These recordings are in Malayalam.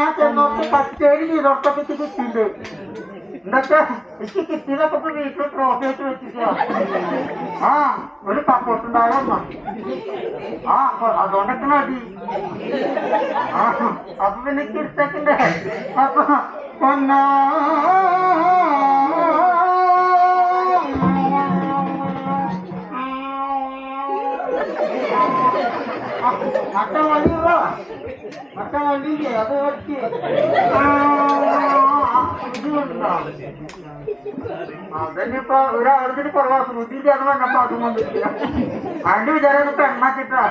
ഞാൻ ചെന്നോട്ട് കച്ചേരി ചെയ്തോടത്തൊക്കെ കിട്ടിയിട്ടുണ്ട്. എന്നിട്ട് എനിക്ക് കിട്ടിയതൊക്കെ ഇപ്പൊ വീട്ടിൽ ട്രോഫി ആയിട്ട് വെച്ചിട്ടാ. ആ ഒരു സപ്പോർട്ടുണ്ടാവുന്ന അതുകൊണ്ടൊക്കെ മതി. അപ്പൊ പിന്നെ കിട്ടക്കണ്ടേ. അപ്പൊ പൊന്നാ മറ്റേ വണ്ടിയില്ലേ അത് വെച്ച് അതന്നെയിപ്പൊ ഒരാളത്തിന് കുറവാ. ശ്രുതിന്റെ അത് വന്നപ്പോ അതും വന്നിട്ടില്ല. അതിന്റെ വിചാരം പെണ്ണാച്ചിട്ടാ.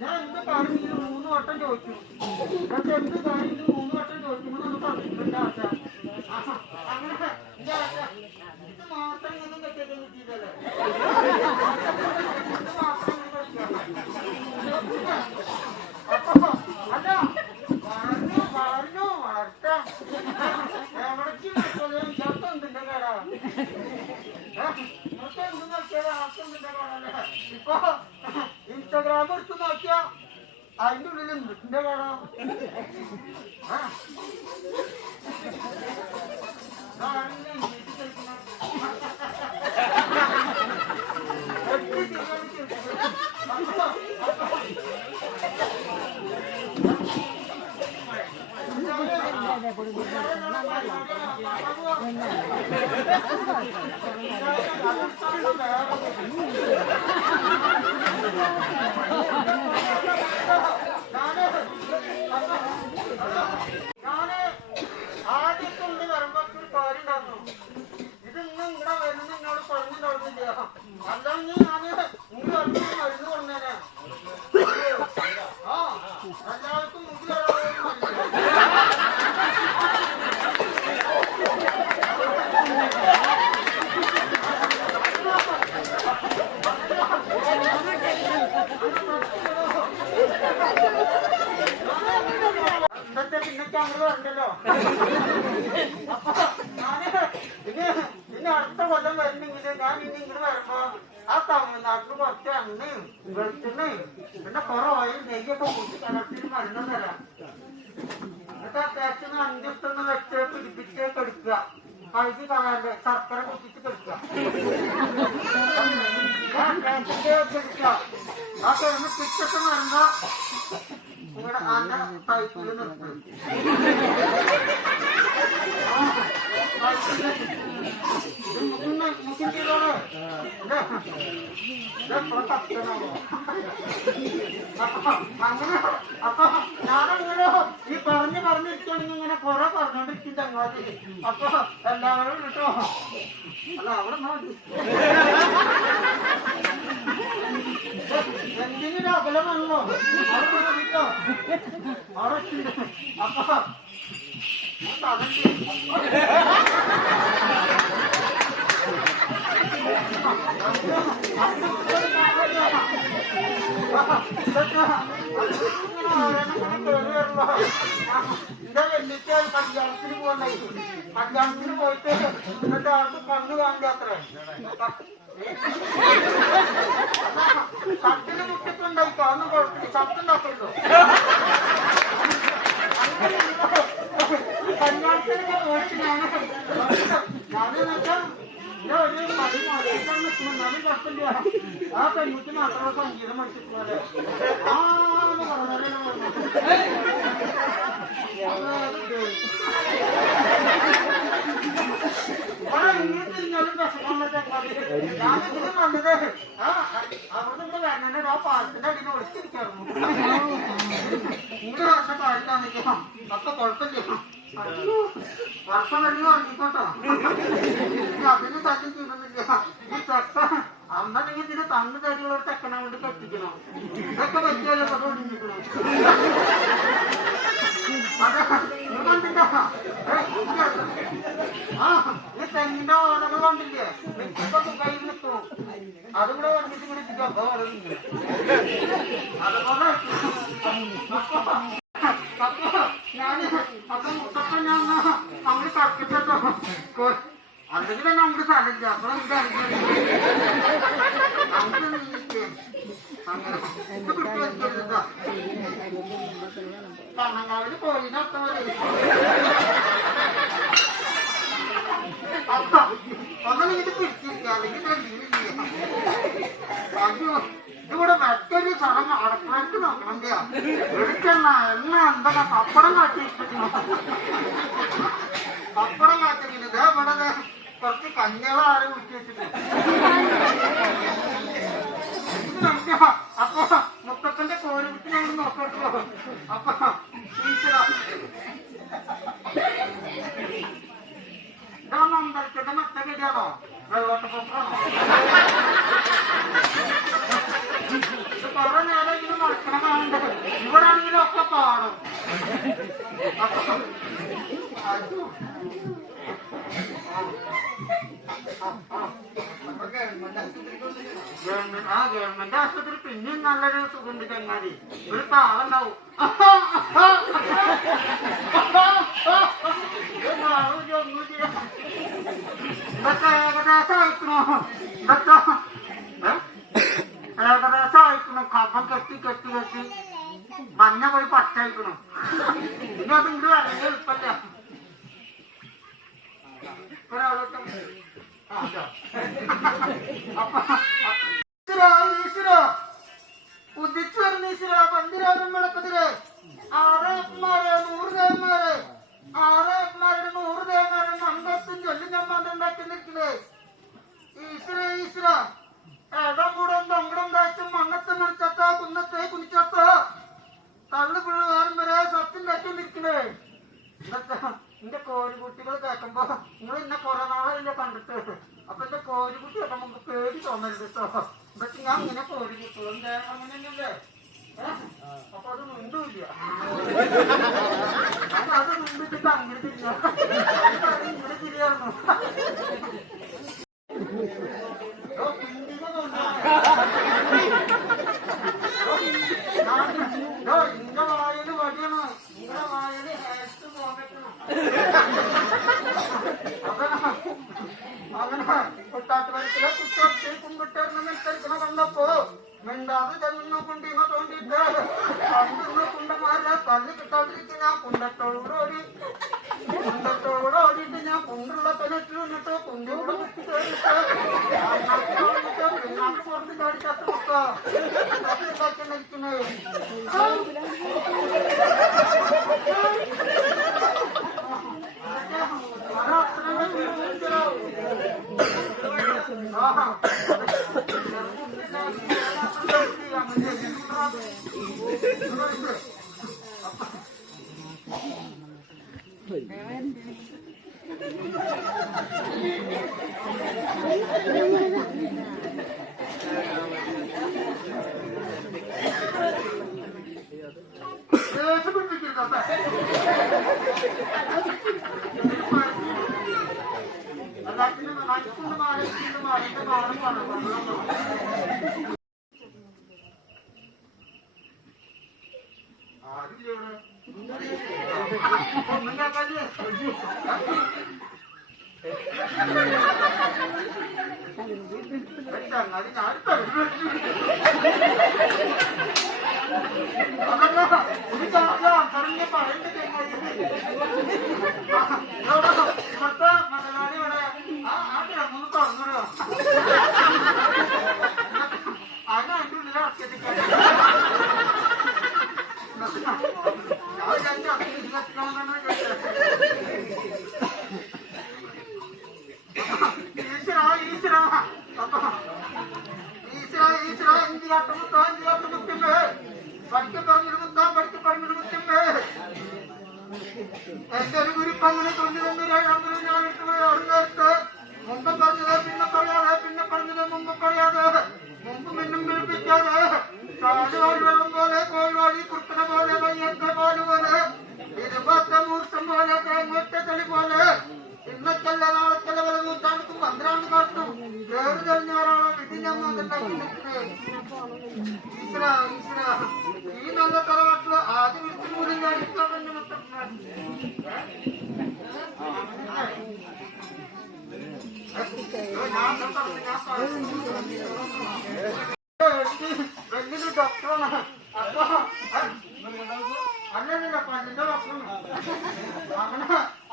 ഞാൻ എന്ത് കാണിച്ചു 3 വട്ടം ചോദിച്ചു. എന്നിട്ട് എന്ത് കാണിച്ചു 3 വട്ടം ചോദിക്കുമ്പോൾ നമുക്ക് പറഞ്ഞിട്ടുണ്ട് ആശ. അങ്ങനെ ഇത് മാത്രം ഒന്നും കെട്ടിയൊക്കെ കിട്ടിയില്ലല്ലേ. ഇത് മാത്രം അപ്പൊ അല്ല വളർന്നു വളർത്താം എവിടേക്ക് എന്തിന്റെ കേടാ നിങ്ങൾക്ക് എന്ത് നോക്കിയാൽ ആർക്കെന്തിന്റെ കേടല്ലേ. ഇപ്പൊ ഇൻസ്റ്റാഗ്രാം എടുത്ത് നോക്കിയാ അതിന്റെ ഉള്ളിൽ എന്തിന്റെ കേടാ. ആദ്യത്തെ ഉള്ളിൽ വരുമ്പോ ഒരു കാര്യം ഉണ്ടായിരുന്നു. ഇതൊന്നും ഇവിടെ വരുന്ന എന്നോട് പറഞ്ഞിട്ടുണ്ടാവുന്നില്ല. അല്ലെങ്കിൽ ഞാന് മുമ്പ് വന്നിട്ട് മരുന്ന് കൊണ്ടേനെ. എല്ലാവർക്കും മുമ്പ് പിന്നൊക്കെ അങ്ങനെ പറഞ്ഞല്ലോ. അപ്പൊ ഞാന് പിന്നെ അടുത്ത കൊല്ലം വരുന്നെങ്കിൽ ഞാൻ ഇനി ഇങ്ങോട്ട് വരുമ്പോ ആ തമിഴ്നാട്ടിൽ കുറച്ച് എണ്ണയും വെളിച്ചെണ്ണയും പിന്നെ കുറെ ഓയിൽ നെയ്യൊക്കെ കൂട്ടി കലർത്തി മരുന്ന് തരാം. എന്നിട്ട് ആ പേച്ചൊന്ന് 5 ദിവസം വെച്ച് പിടിപ്പിച്ച് കെടുക്കുക. കഴുകി കളയാണ്ട് ശർക്കര കുത്തിച്ച് കെടുക്കുക. പേച്ചിന്റെ കെടുക്കുക. ആ കിഴന്ന് പിറ്റത്ത് വരുമ്പോ ഇവിടെ അന്ന സൈക്കിളിൽ നിർത്തും. മുക്കിൻ്റെതോടെ അങ്ങനെ അപ്പൊ ഞാനങ്ങനെ ഈ പറഞ്ഞിരിക്കുകയാണെങ്കിൽ ഇങ്ങനെ കുറെ പറഞ്ഞോണ്ടിരിക്കും ചങ്ങാതി. അപ്പൊ എല്ലാവരും കേട്ടോ അല്ല അവിടെ മതി എന്തെങ്കിലും അകലമല്ലോ അവിടെ മതിട്ടോ അവിടെ അപ്പൊ എന്റെ വെല്ലിക്ക് കല്യാണത്തിന് പോകണ്ടായി. കല്യാണത്തിന് പോയിട്ട് എന്നിട്ട് ആൾക്ക് കണ്ണു കാണില്ലാത്രേ. ഷട്ടിന് മുട്ടിട്ടുണ്ടായിക്കോ അതൊന്നും കുഴപ്പമില്ല. ഷട്ടുണ്ടാക്കല്ലോ കല്യാണത്തിന് പോയിട്ട് ഞാനെന്ന് വെച്ചാൽ ഒരു മടി മാറ്റിക്കാൻ നിൽക്കണം. എന്നാലും കുഴപ്പമില്ല. ആ പെൺകുട്ടി മാത്രമുള്ള സംഗീതം പഠിച്ചിട്ടുള്ളത് ആന്ന് പറഞ്ഞാലേ തിരിഞ്ഞാലും വിഷമമുള്ള ഞാനിതിന് വന്നത് അവിടെ നിന്ന് വരണ ആ പാലത്തിന്റെ അടിയിൽ ഒളിച്ചിരിക്കായിരുന്നു. ഇങ്ങനെ പറഞ്ഞ പാലിക്കാൻ നിൽക്കണം. അപ്പൊ കുഴപ്പമില്ല. വർഷം കഴിഞ്ഞ് പറഞ്ഞിക്കോട്ടോ. അതിന് തല്ലും ചെയ്യുന്നില്ല. ഈ ചെക്ക അമ്മണെങ്കിൽ ഇതിന് തന്നു തരിയുള്ള ചെക്കനെ കൊണ്ട് കെട്ടിക്കണം. ഇതൊക്കെ പറ്റിയാലോ അത് ഒടിഞ്ഞിക്കണം. അതെ കണ്ടിട്ടോ ആ ഈ തെങ്ങിന്റെ ഓലകൾ കണ്ടില്ലേ മിക്കൊക്കെ കയ്യിൽ നിൽക്കും. അതുകൂടെ വന്നിട്ട് കൂടി അതുപോലെ ഞാന് അപ്പൊ മുത്തപ്പൻ ഞാൻ അങ്ങോട്ട് കറക്കിട്ടോ അല്ലെങ്കിൽ തന്നെ നമുക്ക് സ്ഥലമില്ല അപ്പൊ എന്താ കണ്ണങ്കാവില് കോഴിനൊക്കെ ഒന്നും ഇത് പിടിച്ചിരിക്കുക അല്ലെങ്കിൽ ഇതിവിടെ മറ്റൊരു സ്ഥലം അടക്കളക്ക് നോക്കണമെങ്കിയാ എടുക്കണ എണ്ണ എന്താ പപ്പടം കാട്ടിയിരിക്കുന്നു പപ്പടം കാട്ടിരിക്കുന്നത് ഇവിടെ കുറച്ച് കഞ്ഞകള ആരെ വിളിച്ചു വെച്ചിട്ട് അപ്പൊ മുത്തപ്പന്റെ കോരുകുട്ടി ഞങ്ങൾ നോക്കട്ടോ അപ്പൊ ഇതാണോ അമ്പലത്തിന്റെ മറ്റകടിയാണോ വെള്ളോട്ടപ്പൊക്കമാണോ കുറെ നേരം ഇങ്ങനെ നടക്കണ കാണുന്നുണ്ട് ഇവിടാണെങ്കിലും ഒക്കെ പാടും ഗവൺമെന്റ് ആശുപത്രി പിന്നെയും നല്ലൊരു സുഖമുണ്ട് ചങ്ങാതി ഒരു പാവുണ്ടാവും ഇതൊക്കെ ഏകദേശം അയക്കണോ ഇതൊക്കെ ഏകദേശം അയക്കണം കഫം കെട്ടി കെട്ടി കെട്ടി മഞ്ഞ പോയി പച്ച അയക്കണം ഇനി അതിങ്ങോട്ട് വരങ്ങി എളുപ്പല്ല ഒരാളൊക്കെ ഉദിച്ചു വരുന്ന ഈശ്വര പന്തിരാജം വിളക്കത്തില് 6 അപ്പന്മാരെ 100 ദേവന്മാരെ 6 അപ്പന്മാരുടെ 100 ദേവന്മാരെ അംഗത്തും ചൊല്ലും ചമ്മാണ്ടാക്കി നിൽക്കണേ ഈശ്വര ഈശ്വര ഇടം കൂടെ അങ്കടം കാച്ചും മണ്ണത്ത് മറിച്ചത്ത കുന്നത്തെ കുനിച്ചത്ത തള്ളു പിള്ളേരും വരെ സത്യം കാച്ചു നിൽക്കണേ ഇതൊക്കെ എന്റെ കോഴിക്കുട്ടികൾ കേൾക്കുമ്പോ നിങ്ങൾ എന്നെ കുറെ നാളെ കണ്ടിട്ട് അപ്പൊ എന്റെ കോഴിക്കുട്ടി നമുക്ക് പേടി തോന്നരുത് കേട്ടോ പക്ഷെ ഞാൻ ഇങ്ങനെ കോഴിക്കുട്ടികളും അങ്ങനെയല്ലേ അപ്പൊ അത് മിണ്ടൂല്ല അത് മിണ്ടിട്ട് അങ്ങനെ തിരിഞ്ഞ ഇങ്ങനെ തിരിയായിരുന്നു ഇന്റെ വായന് വടിയാണ് ഇങ്ങനെ വായന് ഹാസ്റ്റ് പോകണം അങ്ങനെ കുട്ടാട്ടുവരത്തിലെ കുറ്റം കുമ്പിട്ടേർന്ന് നിൽക്കരിക്കണ കണ്ടപ്പോ മിണ്ടാതെ ചെന്നു കുണ്ടീമ തോണ്ടിട്ട് കണ്ടുന്ന കുണ്ടന്മാരെ തള്ളി കിട്ടാതിരിക്കുന്ന കുണ്ടത്തോടോടി ഓടിയിട്ട് ഞാൻ കുണ്ടുള്ള കിണറ്റിൽ നിന്നിട്ട് കുണ്ടിലൂടെ കുത്തി കയറിയിട്ട് പിന്നാക്ക് പുറത്ത് ചാടിക്കാത്ത നിൽക്കുന്നേ ഈ നല്ല തലവാട്ടില് ആദ്യം വിളിച്ചു കൂടി വലിയൊരു ഡോക്ടറാണ്. അപ്പൊ അല്ലല്ല പല്ലിന്റെ ഡോക്ടറാണ്.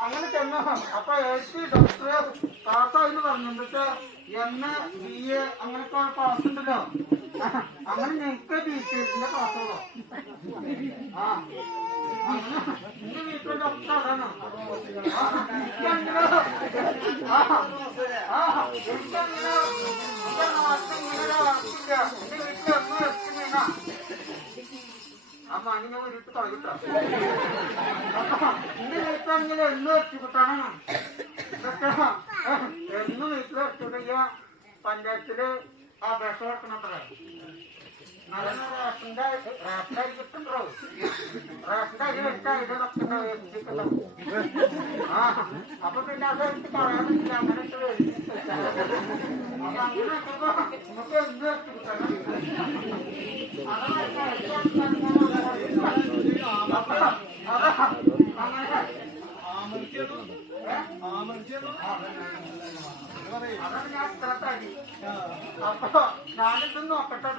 അങ്ങനെ ചെന്നു. അപ്പൊ എഴുതി ഡോക്ടർ പാസ്സായി പറഞ്ഞിട്ട് MA BA അങ്ങനൊക്കെ പാസ് ഉണ്ടല്ലോ. അങ്ങനെ ഞങ്ങൾക്ക് ഡീറ്റെയിൽസിന്റെ പാസ്സുള്ളൂ. ആ അങ്ങനെ എന്റെ വീട്ടിലെ ഡോക്ടർ അതാണ്. എനിക്കങ്ങനെ എന്റെ വീട്ടിൽ ഒന്നും വെച്ചില്ല. ആ മണി ഞാൻ വീട്ടിൽ തൊഴിലിട്ടോ. എന്റെ വീട്ടിലാണെങ്കിൽ എന്നും എത്തിപ്പെട്ടാണ്. എന്നും വീട്ടിൽ എത്തിക്കുക. പഞ്ചായത്തില് അപേക്ഷ കൊടുക്കണത്രേ. നല്ല റേഷന്റെ അരി കിട്ടുണ്ടോ? റേഷന്റെ അരി വെച്ചാൽ ഇതൊക്കെ എത്തിക്കല്ലോ. ആ അപ്പൊ പിന്നെ അത് എനിക്ക് പറയാൻ പറ്റില്ല. അങ്ങനെ അപ്പൊ അങ്ങനെ വെക്കുമ്പോ നമുക്ക് എന്നും എത്തിക്കിട്ടണം. അതാണ് ഞാൻ സ്ഥലത്തായി. അപ്പൊ ഞാനിത് നോക്കട്ടെ.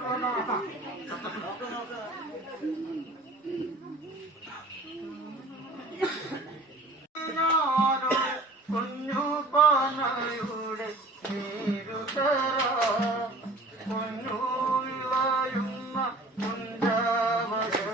കുഞ്ഞു പാനയുടെ പൊന്നു വിളയുന്ന കുഞ്ചാവകരിലെ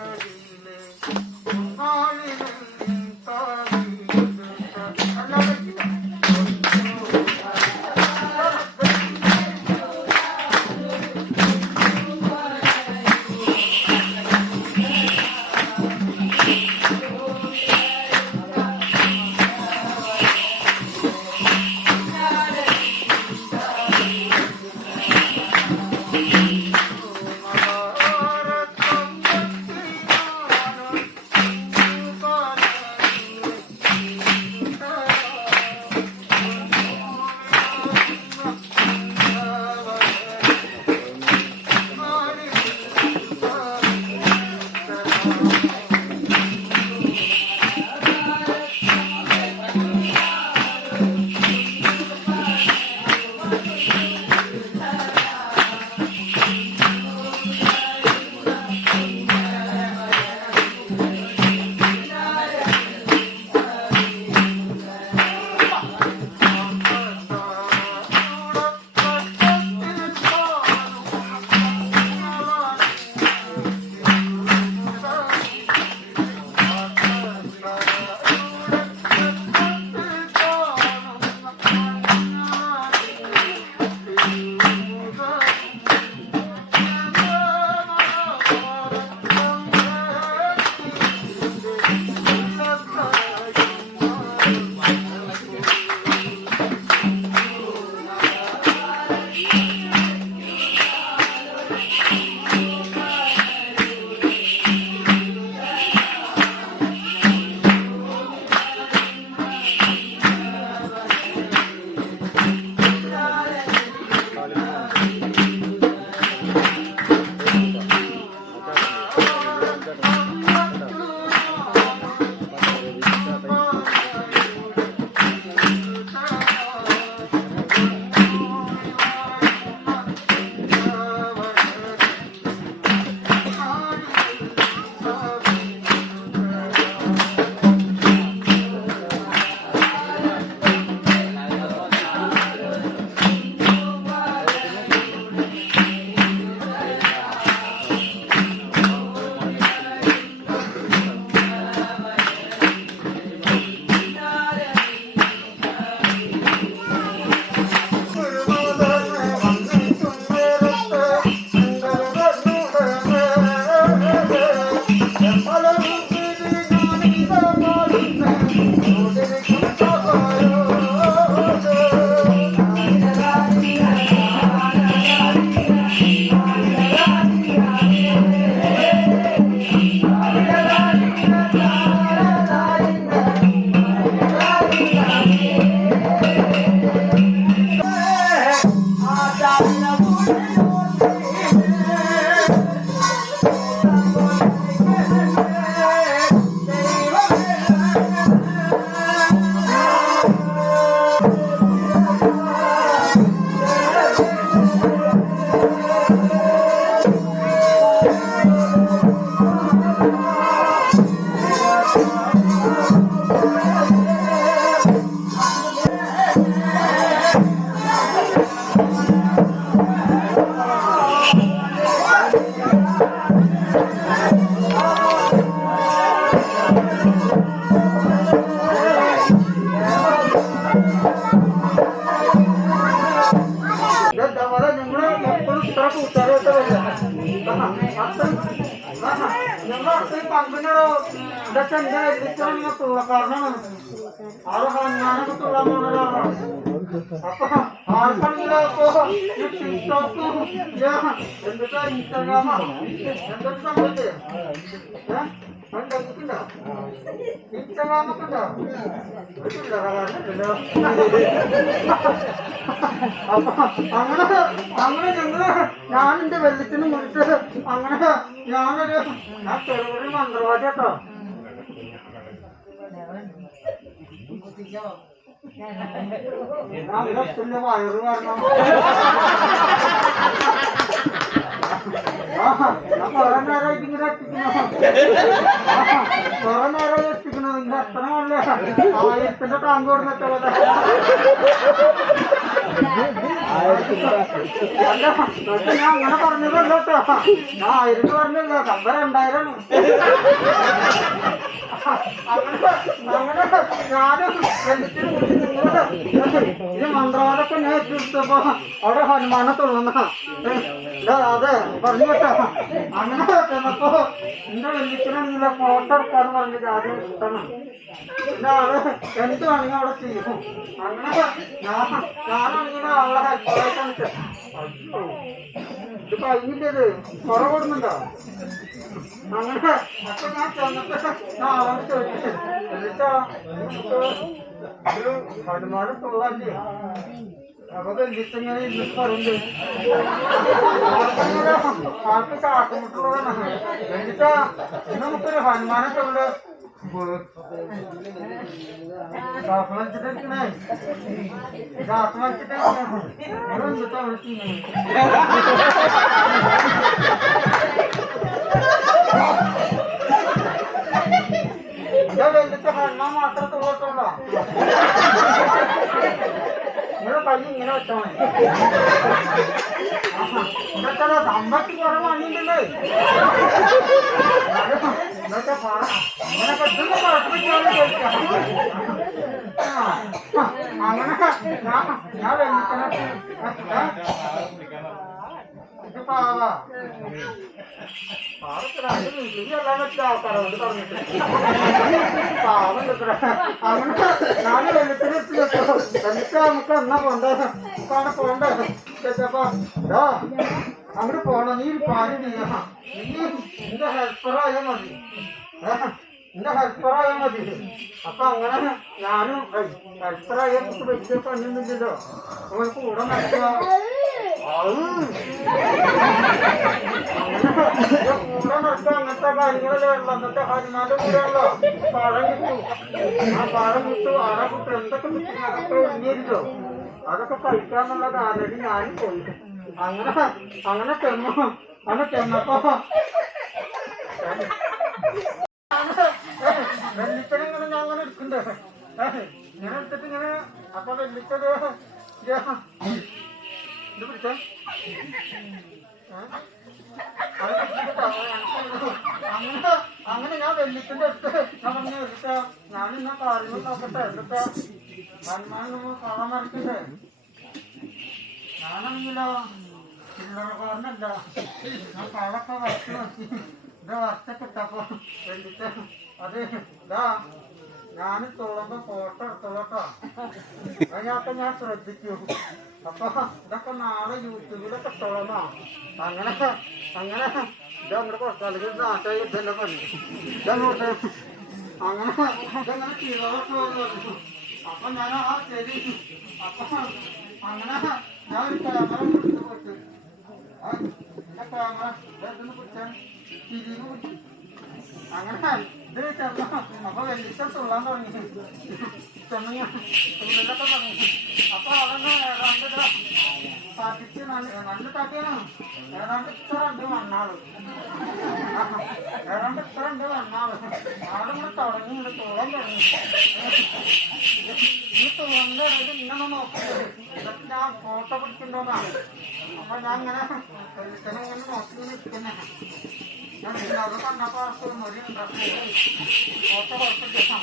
അപ്പൊ ഈ പമ്പിനോ ഇതൊക്കെ എന്റെ വെല്ലിച്ചനെ തുള്ളക്കാരനാണ്. ആള് ഹനുമാനൊക്കെ തുള്ളാൻ പോകുന്ന ഒരാളാണ്. അപ്പൊ ആൾക്കാണെങ്കിലോ ഇപ്പൊ ടിക്ടോക്കും എന്തൊക്കെ ഇൻസ്റ്റാഗ്രാമോ എന്തൊക്കെ സംഭവിച്ചേ ഇൻസ്റ്റാഗ്രാമൊക്കെ ഉണ്ടോ? അപ്പൊ അങ്ങനെ അങ്ങനെ ഞങ്ങള് ഞാനെന്റെ വെള്ളത്തിന് മുറിച്ച് അങ്ങനെ ഞാൻ ചെറുപടി മന്ത്രവാദി കേട്ടോ. വയറ് കാരണം ഞാൻ കുറെ നേരമായിട്ട് ഇങ്ങനെ എത്തിക്കണു ഇങ്ങനെ എത്ര നല്ല 1000ന്റെ ടാങ്ക് കൊടുന്നിട്ട് ഞാൻ അങ്ങനെ പറഞ്ഞതല്ലോ കേട്ടോ. ഞാൻ 1000 പറഞ്ഞല്ലോ, സംഭവം 2000. അങ്ങനെ ഞാനും ഈ മന്ത്രവാദൊക്കെ ഞാൻ ഏറ്റെടുത്തപ്പോ അവിടെ ഹനുമാനെ തുള്ളുന്ന അതെ പറഞ്ഞു കേട്ടോ. അങ്ങനെ ചെന്നപ്പോ എന്റെ വെല്ലിക്കനാണെങ്കിലോ ഫോട്ടോ എടുക്കാന്ന് പറഞ്ഞിട്ട് ആദ്യം ഇഷ്ടമാണ്. പിന്നെ ആള് എന്ത് വേണമെങ്കിൽ അവിടെ ചെയ്യും. അങ്ങനെ ഞാനാണെങ്കിൽ ആളെ ഹെൽപ്പായിട്ടാണ്. ഇത് കഴിഞ്ഞില്ലത് കുറവ് കൊടുക്കുന്നുണ്ടോ? അങ്ങനെ അപ്പൊ ഞാൻ ചെന്നപ്പോ ഞാൻ ആളോട് ചോദിച്ചു, എന്നിട്ടോ ഒരു ഹനുമാനം തുള്ളാല്ലേ? അപ്പൊ വെല്ലിച്ചിങ്ങനെ ഇരുന്നിട്ട് പറയുന്നത് ആൾക്ക് കാട്ടുമുട്ടുള്ളതാണ്. എന്നിട്ടാ നമുക്കൊരു ഹനുമാനെ തുള്ള ശ്വാസം വലിച്ചിട്ടിരിക്കണേ, ശ്വാസം വലിച്ചിട്ട് എന്നിട്ട് അവിടെ എന്റെ വെല്ലിച്ച ഹനുമാൻ മാത്രം തുള്ളട്ടുണ്ടോ? ഇങ്ങനെ കൈ ഇങ്ങനെ വെച്ചാ മതി. ഇതൊക്കെ സമ്പത്ത് കുറെ പണിയുണ്ടല്ലേ. ഇതൊക്കെ ഇങ്ങനൊക്കെ ഇതൊക്കെ കുഴപ്പമില്ലാതെ ചോദിക്കാം. അങ്ങനെ ഞാൻ വെല്ലിച്ചനെ ഇത് പാവാ എല്ലാം വെച്ച ആൾക്കാരോട് പറഞ്ഞിട്ട് പാവം കിട്ട. അങ്ങനെ ഞാൻ വെള്ളത്തിന് എന്നിട്ട് നമുക്ക് എന്നാ പോണ്ടേ പോണ്ടേ ചേച്ചപ്പോ അങ്ങോട്ട് പോണം. നീ ഒരു കാര്യം ചെയ്യാം, നീ എന്റെ ഹെൽപ്പറായാൽ മതി, എന്റെ ഹെൽപ്പറായാൽ മതി. അപ്പൊ അങ്ങനെ ഞാനും ഹെൽപ്പറായ നമുക്ക് വലിയ പണിയൊന്നുമില്ലല്ലോ, നമ്മൾ കൂടെ നടക്കുക. കൂടെ നടക്കുക അങ്ങനത്തെ കാര്യങ്ങളല്ലേ ഉള്ളു. എന്നിട്ട് ഹനുമാന്റെ കൂടെയുള്ളോ പഴം കിട്ടും. ആ പഴം കിട്ടും, അട കിട്ടും, എന്തൊക്കെ കിട്ടും അതൊക്കെ ഒഴിഞ്ഞിരുന്നോ. അതൊക്കെ കഴിക്കാന്നുള്ള കാലടി ഞാനും പോയി. അങ്ങനെ ചെന്നപ്പോ വെല്ലിച്ചനെങ്ങനെ ഞാൻ അങ്ങനെ എടുക്കണ്ടേ, ഇങ്ങനെ എടുത്തിട്ട് ഇങ്ങനെ. അപ്പൊ വെല്ലിച്ചത് ഇത് പിടിച്ചേ അങ്ങനെ ഞാൻ വെല്ലിച്ചന്റെ അടുത്ത് ഞാൻ പറഞ്ഞു, എടുത്താ ഞാനിന്ന കാര്യങ്ങൾ നോക്കട്ടെ, എടുത്താ ഹനുമാൻ നമ്മൾ കളം വരയ്ക്കണ്ടേ. ഞാനാണെങ്കിലോ ചില്ലറക്കാരനല്ല, ഞാൻ കളൊക്കെ വരച്ച് നോക്കി ഇത് വരച്ചൊക്കെ ഇട്ടപ്പോ വെല്ലിച്ച അത് ഇതാ ഞാൻ തുള്ളുമ്പോ ഫോട്ടോ എടുത്തോളട്ടോ, അതിനൊക്കെ ഞാൻ ശ്രദ്ധിക്കും. അപ്പൊ ഇതൊക്കെ നാളെ യൂട്യൂബിലൊക്കെ ഇട്ടോളന്നോ. അങ്ങനെ ഇതങ്ങോട്ട് കൊടുത്താൽ നാട്ടിൽ ഇതെല്ലാം പറഞ്ഞു ഇതങ്ങോട്ട് അങ്ങനെ ഇതങ്ങനെ ചെയ്തോളൊക്കെ പറഞ്ഞു. അപ്പൊ ഞാൻ ആ ശരി. അപ്പൊ അങ്ങനെ ഞാൻ ഒരു ക്യാമറ പിടിച്ചു പോയിട്ട് എന്റെ ക്യാമറ ഇതൊന്ന് പിടിച്ചാൽ തിരിഞ്ഞു പിടിച്ചു. അങ്ങനെ ഇത് ചെന്നു. അപ്പൊ വെല്ലിച്ചൻ തുള്ളാൻ തുടങ്ങി. തുള്ളിലൊക്കെ തുടങ്ങി. അപ്പൊ അതൊന്ന് ഏതാണ്ട് തട്ടിച്ച് നല്ല തട്ടിയാണ്. ഏതാണ്ട് ഇത്ര ഉണ്ട് മണ്ണാള്, ഏതാണ്ട് ഇത്ര ഉണ്ട് മണ്ണാള്. ആളിങ്ങനെ തുടങ്ങി തുള്ളാൻ തുടങ്ങി. ഈ തുള്ളന്റെ ഇടയിൽ ഇങ്ങനെ നോക്കുന്നത് ഇതൊക്കെ ഞാൻ ഫോട്ടോ പിടിച്ചിട്ടുണ്ടോന്നാണ്. അപ്പൊ ഞാൻ ഇങ്ങനെ വെല്ലിച്ചനെ ഇങ്ങനെ നോക്കി ഇങ്ങനെ ഇരിക്കുന്നേ. അത് കണ്ടപ്പോ അവർക്ക് ഒരു ഇൻട്രസ്റ്റ് ഫോട്ടോ കൊടുത്തിട്ട്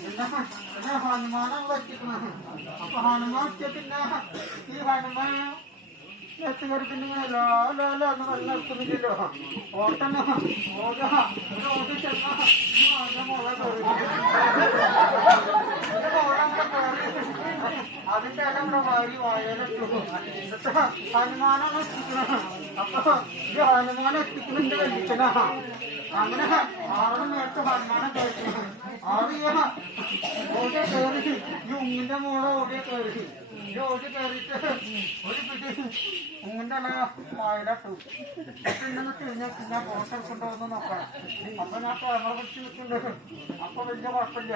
പിന്നെ ഹനുമാനാണ് വെച്ചിരിക്കുന്നത്. അപ്പൊ ഹനുമാൻ വെച്ച പിന്നെ ഈ ഹനുമാൻ എത്തുകരുത്തിന് ഇങ്ങനെ ലാലാ എന്ന് പറഞ്ഞ് നിർത്തുന്നില്ലല്ലോ. ഓട്ടം ഓടാ ഒരു ഓടി ചെന്ന മോളെ കയറി അതിന്റെ ഇടം ഇവിടെ വാരി വായലിട്ടു. എന്നിട്ട് ഹനുമാനാണ് എത്തിക്കണം. അപ്പൊ ഈ ഹനുമാനം എത്തിക്കുന്നുണ്ട് വലിക്കണ. അങ്ങനെ 6 നേരത്തെ ഹനുമാനം കഴിക്കണം. ഓടിയ കയറി ഈ ഉങ്ങിന്റെ മോളെ ഓടിയ കയറി ഈ ഓടി കയറിയിട്ട് ഒരു പിടി ഉങ്ങിന്റെ വായിലിട്ടു. പിന്നെ തിരിഞ്ഞ ഞാൻ ഫോട്ടോ എടുക്കണ്ടോന്ന് നോക്കാം. അപ്പൊ ഞാൻ ക്യാമറ പിടിച്ച് നിൽക്കുന്നുണ്ട്. അപ്പൊ വലിയ കുഴപ്പമില്ല.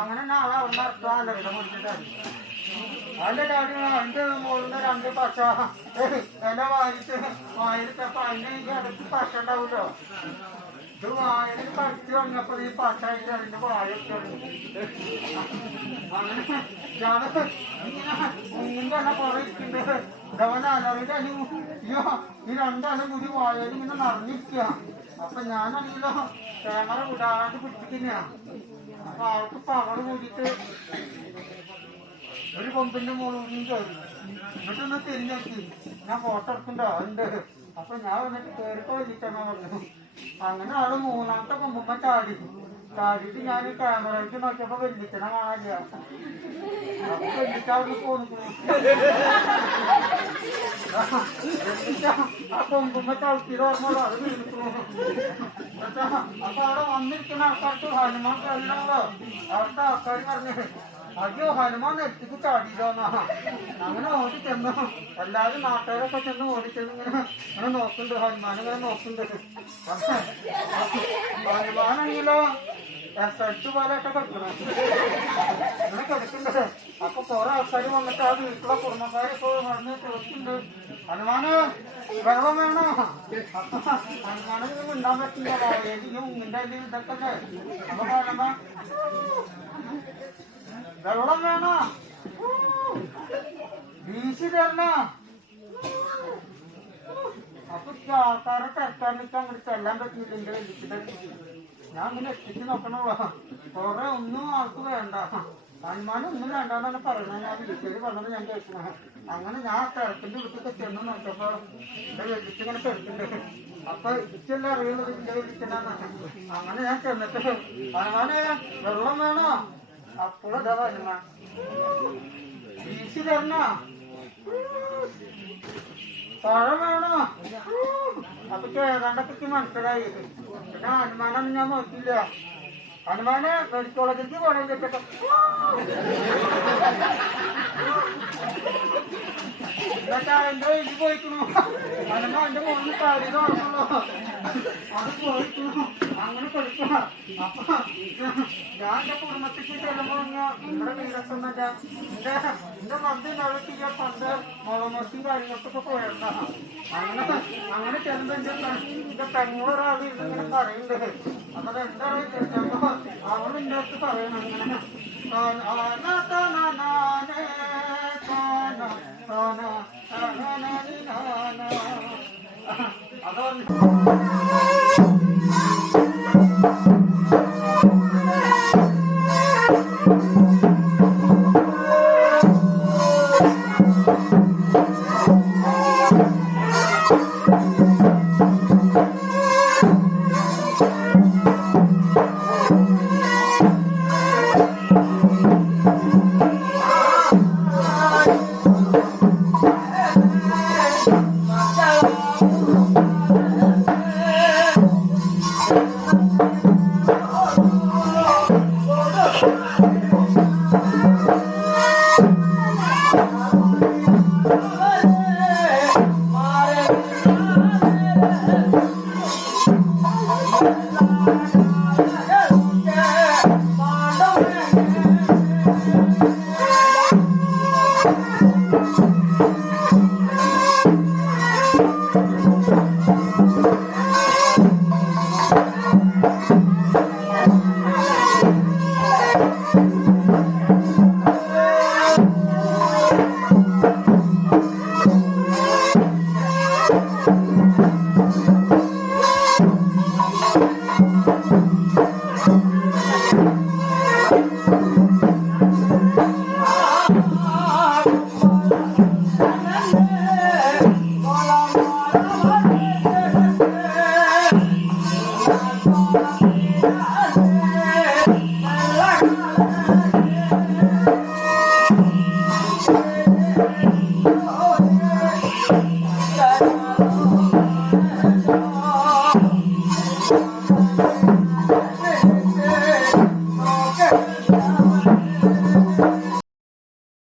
അങ്ങനെ ഞാൻ അവിടെ അവിടെ നടത്താമല്ലോ ഇവിടെ പിടിച്ചിട്ടാണ്. അതിന്റെ കാര്യം അതിന്റെ മുകളിൽ 2 പച്ച ഇല വാരിട്ട് വായിലിട്ടപ്പോ അതിന്റെ ഇടയ്ക്ക് പച്ച ഉണ്ടാവുമല്ലോ. ഇത് വായന കടിച്ചു വന്നപ്പോ ഈ പച്ചായിട്ട് അതിന്റെ വായൊക്കെ അങ്ങനെ ഞാൻ ഇങ്ങനെ ഉങ്ങിന്റെ അല്ല കുറെ ഇരിക്കുന്നുണ്ട്. ഇതവന്റെ അലറിന്റെ അലു ഈ 2 അല കൂടി വായന ഇങ്ങനെ നിറഞ്ഞിരിക്കുക. അപ്പൊ ഞാനാണെങ്കിലോ ക്യാമറ വിടാണ്ട് പിടിപ്പിക്കുന്നയാ. അപ്പൊ അവർക്ക് പവർ കൂടിയിട്ട് ഒരു കൊമ്പിന്റെ മുകളിൽ കയറി. എന്നിട്ടൊന്ന് തിരിഞ്ഞെത്തി ഞാൻ ഫോട്ടോ എടുക്കണ്ടോ ഉണ്ട്. അപ്പൊ ഞാൻ വന്നിട്ട് കയറിപ്പോ വലിച്ചെന്നാ പറഞ്ഞു. അങ്ങനെ ആള് 3ാമത്തെ കൊമ്പുമ്പോ ചാടിയിട്ട് ഞാൻ ക്യാമറയ്ക്ക് നോക്കിയപ്പോ വെല്ലിച്ചനെ കാണാനില്ല. അപ്പൊ വെല്ലിച്ച അവിടെ പോന്നു. ആ കൊമ്പുമ്പോ ചവിട്ടിയത് ഓർമ്മല്ലോ അത് വീണിക്കുന്നു. അപ്പൊ അവിടെ വന്നിരിക്കുന്ന ആൾക്കാർക്ക് ഹനുമാൻ കയറിയാണല്ലോ. അവിടുത്തെ ആൾക്കാർ പറഞ്ഞു അയ്യോ ഹനുമാൻ എത്തിക്ക് ചാടിയില്ലോന്നാ. അങ്ങനെ ഓടി ചെന്നു. എല്ലാവരും നാട്ടുകാരൊക്കെ ചെന്ന് ഓടിച്ചെന്ന് ഇങ്ങനെ നോക്കുന്നുണ്ട്. ഹനുമാൻ ഇങ്ങനെ നോക്കുന്നുണ്ട്. ഹനുമാനാണെങ്കിലോ എസ് പോലെയൊക്കെ കിടക്കണം ഇങ്ങനെ കിടക്കുന്നുണ്ട്. അപ്പൊ കുറെ ആൾക്കാർ വന്നിട്ട് ആ വീട്ടിലെ കുടുംബക്കാരൊക്കെ പറഞ്ഞ് ചോദിക്കുന്നുണ്ട് ഹനുമാന് വെള്ളം വേണോ? അപ്പൊ ഹനുമാനെ മിണ്ടാൻ പറ്റില്ല. വായലിയും ഇങ്ങിന്റെ ഇതൊക്കെ. അപ്പൊ ഹനുമാൻ വെള്ളം വേണോ? വീശി തരണോ? അപ്പൊ ആൾക്കാരെ തിരക്കാൻ നിൽക്കാൻ അങ്ങോട്ട് ചെല്ലാൻ പറ്റില്ല. എന്റെ വലിച്ചിട്ട് ഞാൻ ഇങ്ങനെ എത്തിച്ച് നോക്കണോ. കുറെ ഒന്നും ആൾക്ക് വേണ്ട. ഹനുമാനം ഒന്നും വേണ്ടെന്നാണ് പറയുന്നത്. ഞാൻ വീട്ടിൽ പറഞ്ഞത് ഞാൻ കേൾക്കുന്നത്. അങ്ങനെ ഞാൻ തിരക്കിന്റെ വീട്ടിൽ ചെന്ന് നോക്കിയപ്പോ എന്റെ വെല്ലിച്ചിങ്ങനെ തിരക്കുന്നുണ്ട്. അപ്പൊ ഇച്ചെല്ലാം അറിയുന്നത് എന്റെ വെല്ലിച്ചനാണ്. അങ്ങനെ ഞാൻ ചെന്നിട്ട് ഹനുമാനെ വെള്ളം വേണോ? അപ്പോഴതാ ഹനുമാൻ വീശി തരണോ? പഴം വേണോ? അപ്പൊ ഏതാണ്ടൊക്കെ മനസ്സിലായി. പിന്നെ ഹനുമാനൊന്നും ഞാൻ നോക്കിയില്ല. ഹനുമാനെ മെഡിക്കൽ കോളേജിലേക്ക് പോകണമെങ്കിൽ എന്നിട്ടാ എന്റെ ഇതിൽ പോയിക്കണു. ഹനുമാൻ എന്റെ മോളിൽ കാര്യം നടക്കുള്ളൂ. അത് പോയിക്കണു. അങ്ങനെ കൊടുക്കുക. അപ്പൊ ഞാൻ എന്റെ കുടുംബത്തേക്ക് ചെല്ലുമ്പോ ഇവിടെ വീരസൊന്നല്ല. എന്റെ മന്തി നടത്തിയ പണ്ട് മുളമൊത്തും കാര്യങ്ങൾക്കൊക്കെ പോയണ്ട. അങ്ങനെ ചെല്ലുമ്പോ എന്റെ പെങ്ങളൊരാൾ ഇങ്ങനെ പറയുന്നുണ്ട്. അപ്പൊ അതെന്താണ് ചോദിച്ചപ്പോ അവളിന്റെ അടുത്ത് പറയണം ഇങ്ങനെ അതൊന്നും